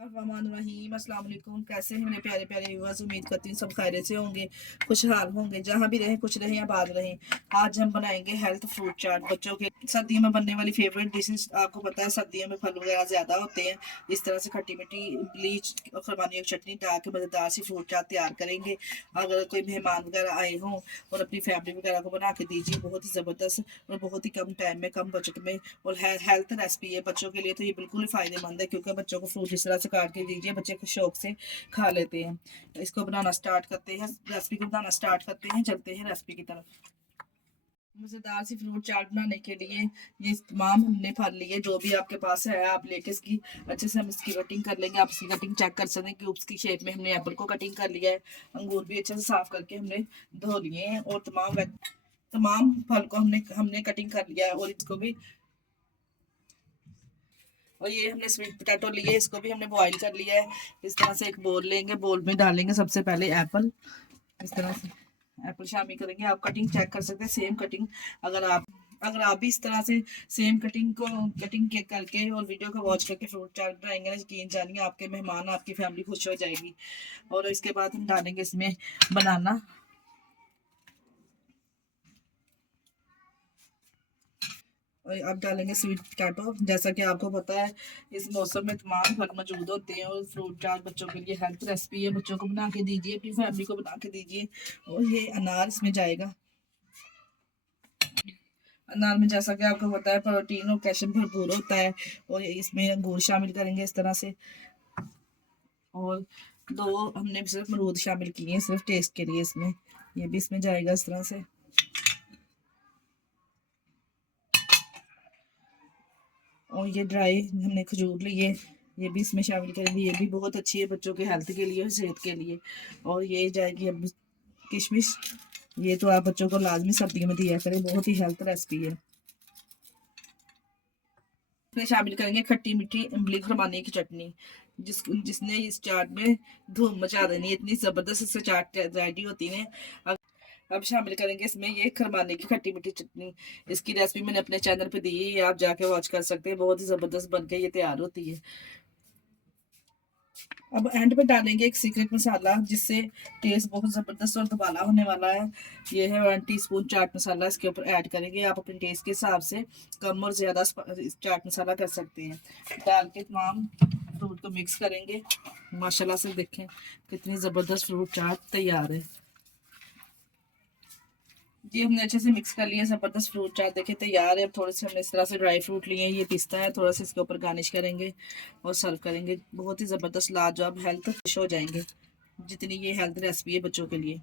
रहीम अस्सलाम वालेकुम। कैसे हैं मेरे प्यारे प्यारे व्यूअर्स? उम्मीद करती हूँ सब खैरियत से होंगे, खुशहाल होंगे, जहाँ भी रहें खुश रहें आबाद रहें। आज हम बनाएंगे हेल्थ फ्रूट चाट बच्चों के सर्दियों में बनने वाली फेवरेट डिशेस। आपको पता है सर्दियों में फल वगैरह ज़्यादा होते हैं। इस तरह से खट्टी मीठी ब्लीच और खुरमानी की चटनी डाल के मज़ेदार सी फ्रूट चाट तैयार करेंगे। अगर कोई मेहमान वगैरह आए हों और अपनी फैमिली वगैरह को बना के दीजिए। बहुत ही ज़बरदस्त और बहुत ही कम टाइम में, कम बजट में और हेल्थ रेसिपी है बच्चों के लिए, तो ये बिल्कुल ही फ़ायदेमंद है क्योंकि बच्चों को फ्रूट इस तरह से काट के दीजिए, बच्चे को शौक से खा लेते हैं। तो इसको बनाना स्टार्ट करते हैं, रेसिपी को बनाना स्टार्ट करते हैं, चलते हैं रेसिपी की तरफ। मज़ेदार सी फ्रूट चाट बनाने के लिए ये तमाम हमने फल लिए, जो भी आपके पास है आप लेके इसकी अच्छे से हम इसकी कटिंग कर लेंगे। आप इसकी कटिंग चेक कर सकते हैं, क्यूब्स की शेप में हमने एप्पल को कटिंग कर लिया है। अंगूर भी अच्छे से साफ करके हमने धो लिए हैं और तमाम फल को हमने हमने कटिंग कर लिया है। और इसको भी, और ये हमने स्वीट पोटैटो लिए, इसको भी हमने बॉईल कर लिया है। इस तरह से एक बोल लेंगे, बोल में डालेंगे सबसे पहले एप्पल। इस तरह से एप्पल शामिल करेंगे। आप कटिंग चेक कर सकते हैं, सेम कटिंग। अगर आप भी इस तरह से सेम कटिंग के करके और वीडियो को वॉच करके फ्रूट चाट बनाएंगे ना, यकीन जानिए आपके मेहमान, आपकी फैमिली खुश हो जाएगी। और इसके बाद हम डालेंगे इसमें बनाना। और अब डालेंगे स्वीट पोटैटो। जैसा कि आपको पता है इस मौसम में तमाम फल मौजूद होते हैं और फ्रूट चाट बच्चों के लिए हेल्थ रेसिपी है। बच्चों को बना के दीजिए, अपनी फैमिली को बना के दीजिए। और ये अनार इसमें जाएगा। अनार में जैसा कि आपको पता है प्रोटीन और कैल्शियम भरपूर होता है। और इसमें अंगूर शामिल करेंगे इस तरह से। और दो हमने सिर्फ अमरूद शामिल किए हैं सिर्फ टेस्ट के लिए इसमें। ये भी इसमें जाएगा इस तरह से। और ये ड्राई हमने खजूर लिए, ये भी इसमें शामिल करेंगे। ये भी बहुत अच्छी है बच्चों के हेल्थ के लिए और सेहत के लिए। और ये जाएगी अब किशमिश। ये तो आप बच्चों को लाजमी सर्दियों में दिया करें, बहुत ही हेल्थ रेसिपी है। इसमें शामिल करेंगे खट्टी मीठी इमली खुरमानी की चटनी, जिसने इस चाट में धूम मचा देनी है। इतनी ज़बरदस्त इससे चाट रेडी होती है। अब शामिल करेंगे इसमें ये खरमाने की खट्टी मीठी चटनी। इसकी रेसिपी मैंने अपने चैनल पे दी है, आप जाके वॉच कर सकते हैं। बहुत ही ज़बरदस्त बन के ये तैयार होती है। अब एंड पे डालेंगे एक सीक्रेट मसाला, जिससे टेस्ट बहुत ज़बरदस्त और दुबाला होने वाला है। ये है 1 टीस्पून चाट मसाला, इसके ऊपर ऐड करेंगे। आप अपने टेस्ट के हिसाब से कम और ज़्यादा चाट मसाला कर सकते हैं। डाल के तमाम फ्रूट को मिक्स करेंगे। माशाल्लाह से देखें कितनी ज़बरदस्त फ्रूट चाट तैयार है। जी हमने अच्छे से मिक्स कर लिया, ज़बरदस्त फ्रूट चाट देखिए तैयार है। अब थोड़े से हमने इस तरह से ड्राई फ्रूट लिए हैं, ये पिस्ता है, थोड़ा सा इसके ऊपर गार्निश करेंगे और सर्व करेंगे। बहुत ही ज़बरदस्त लाजवाब, हेल्थ खुश हो जाएंगे जितनी ये हेल्थ रेसिपी है बच्चों के लिए।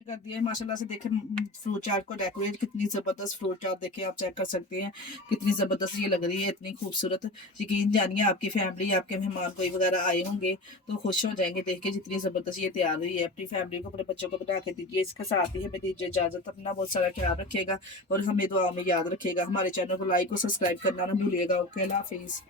कर दिया है माशाल्लाह से। देखें फ्रूट चाट को डेकोरेट, कितनी ज़बरदस्त फ्रूट चाट देखें, आप चेक कर सकते हैं कितनी ज़बरदस्त ये लग रही है, इतनी खूबसूरत। यकीन जानिए आपकी फैमिली, आपके मेहमान कोई वगैरह आए होंगे तो खुश हो जाएंगे देख के, जितनी ज़बरदस्त ये तैयार हुई है। अपनी फैमिली को, अपने बच्चों को बना के दीजिए। इसके साथ ही हमें दीजिए इजाज़त। अपना बहुत सारा ख्याल रखिएगा और हमें दुआ में याद रखिएगा। हमारे चैनल को लाइक और सब्सक्राइब करना ना भूलिएगा। ओके, अल्लाह हाफिज़।